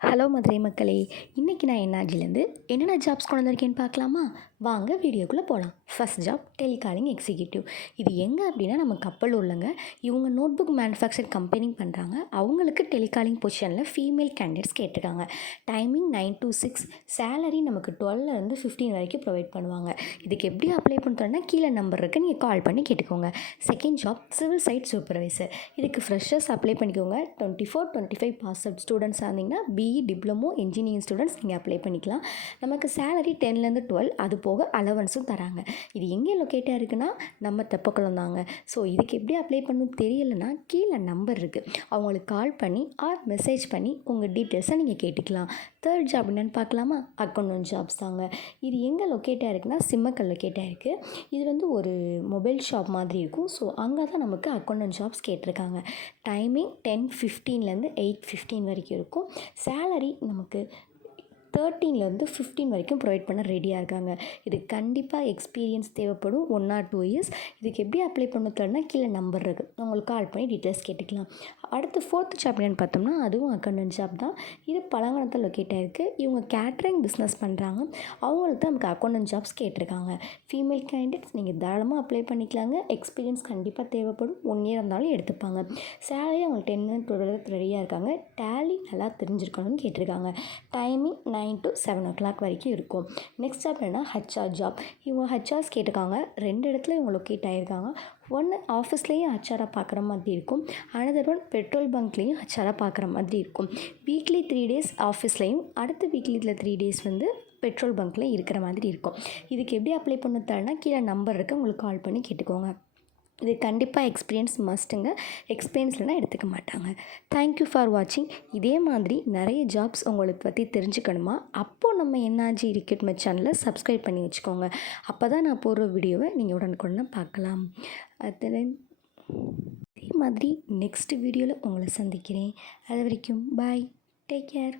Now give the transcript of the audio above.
Hello Madurai மக்களே இன்றைக்கி நான் என்ஆர்ஜிலேருந்து என்னென்ன ஜாப்ஸ் கொண்டு வந்திருக்கேன்னு பார்க்கலாமா? வாங்க வீடியோக்குள்ளே போகலாம் ஃபஸ்ட் ஜாப் டெலிகாலிங் எக்ஸிக்யூட்டிவ் இது எங்கே அப்படின்னா நம்ம கப்பலூர்லங்க. இவங்க நோட் புக் மேனுஃபேக்சர் கம்பெனி பண்ணுறாங்க அவங்களுக்கு டெலிகாலிங் பொசிஷனில் ஃபீமேல் கேண்டிடேட்ஸ் கேட்டிருக்காங்க. Timing nine to six salary நமக்கு டுவெல்லேருந்து ஃபிஃப்டீன் வரைக்கும் ப்ரொவைட் பண்ணுவாங்க. இதுக்கு எப்படி அப்ளை பண்ணுறோன்னா கீழே நம்பர் இருக்குது நீங்கள் கால் பண்ணி கேட்டுக்கோங்க. Second job civil site supervisor இதுக்கு ஃப்ரெஷர்ஸ் அப்ளை பண்ணிக்கோங்க. Twenty four twenty five pass out ஸ்டூடெண்ட்ஸாக இருந்தீங்கன்னா பிஇ டிப்ளமோ இன்ஜினியரிங் ஸ்டூடெண்ட்ஸ் நீங்கள் அப்ளை பண்ணிக்கலாம். நமக்கு சேலரி டென்லேருந்து டுவெல் அது போக அலவன்ஸும் தராங்க. இது எங்கே லொக்கேட்டாக இருக்குன்னா நம்ம தெப்பக்குளம் தாங்க. ஸோ இதுக்கு எப்படி அப்ளை பண்ணணும் தெரியலைன்னா கீழே நம்பர் இருக்குது அவங்களுக்கு கால் பண்ணி ஆர் மெசேஜ் பண்ணி உங்கள் டீட்டெயில்ஸை நீங்கள் கேட்டுக்கலாம். தேர்ட் ஜாப் என்னென்னு பார்க்கலாமா? அக்கௌண்ட் ஜாப்ஸ் தாங்க. இது எங்கே லொக்கேட்டாக இருக்குன்னா சிம்மக்கல் லொக்கேட்டாக இருக்குது இது வந்து ஒரு மொபைல் ஷாப் மாதிரி இருக்கும். ஸோ அங்கே தான் நமக்கு அக்கௌண்ட் ஜாப்ஸ் கேட்டிருக்காங்க. டைமிங் டென் ஃபிஃப்டீன்லேருந்து எயிட் ஃபிஃப்டீன் வரைக்கும் இருக்கும். சேலரி நமக்கு தேர்ட்டீன்லேருந்து ஃபிஃப்டீன் வரைக்கும் ப்ரொவைட் பண்ண ரெடியாக இருக்காங்க. இது கண்டிப்பாக எக்ஸ்பீரியன்ஸ் தேவைப்படும். ஒன் ஆர் டூ இயர்ஸ் இதுக்கு எப்படி அப்ளை பண்ண கீழே நம்பர் இருக்குது உங்களுக்கு கால் பண்ணி டீட்டெயில்ஸ் கேட்டுக்கலாம். அடுத்து ஃபோர்த் ஜாப் என்னென்னு பார்த்தோம்னா அதுவும் அக்கௌண்டன்ட் ஜாப் தான். இது பழங்குளத்தில் லொக்கேட் ஆகிருக்கு இவங்க கேட்ரிங் பிஸ்னஸ் பண்ணுறாங்க அவங்களுக்கு தான் நமக்கு அக்கௌண்டன்ட் ஜாப்ஸ் கேட்டிருக்காங்க. ஃபீமேல் கேண்டிடேட்ஸ் நீங்கள் தாராளமாக அப்ளை பண்ணிக்கலாங்க. எக்ஸ்பீரியன்ஸ் கண்டிப்பாக தேவைப்படும். ஒன் இயர் இருந்தாலும் எடுத்துப்பாங்க. சேலரி அவங்க டென் டுவெல் ரெடியாக இருக்காங்க. டேலி நல்லா தெரிஞ்சிருக்கணும்னு கேட்டிருக்காங்க. Timing nine nine to seven o'clock வரைக்கும் இருக்கும். நெக்ஸ்ட் ஜாப் என்னென்னா ஹச்ஆர் ஜாப் இவங்க ஹச்ஆர்ஸ் கேட்டிருக்காங்க. ரெண்டு இடத்துல இவங்க லொக்கேட் ஆகியிருக்காங்க ஒன்று ஆஃபீஸ்லேயும் ஹச்ஆராக பார்க்குற மாதிரி இருக்கும். அனதர் ஒன் பெட்ரோல் பங்க்லேயும் ஹச்ஆராக பார்க்குற மாதிரி இருக்கும். வீக்லி த்ரீ டேஸ் ஆஃபீஸ்லேயும் அடுத்த வீக்லியில் த்ரீ டேஸ் வந்து பெட்ரோல் பங்க்கில் இருக்கிற மாதிரி இருக்கும். இதுக்கு எப்படி அப்ளை பண்ண தரேன்னா கீழே நம்பர் இருக்குது உங்களுக்கு கால் பண்ணி கேட்டுக்கோங்க. இது கண்டிப்பாக எக்ஸ்பீரியன்ஸ் மஸ்ட்டுங்க எக்ஸ்பீரியன்ஸ் இல்லைனா எடுத்துக்க மாட்டாங்க. தேங்க்யூ ஃபார் வாட்சிங் இதே மாதிரி நிறைய ஜாப்ஸ் உங்களுக்கு பற்றி தெரிஞ்சுக்கணுமா? அப்போது நம்ம என்ஆர்ஜி ரிக்ரூட்மெண்ட் சேனலை சப்ஸ்கிரைப் பண்ணி வச்சுக்கோங்க. அப்போ தான் நான் போடுற வீடியோவை நீங்கள் உடனுக்குடனே பார்க்கலாம். அது இதே மாதிரி நெக்ஸ்ட் வீடியோவில் உங்களை சந்திக்கிறேன். அது வரைக்கும் பாய் டேக் கேர்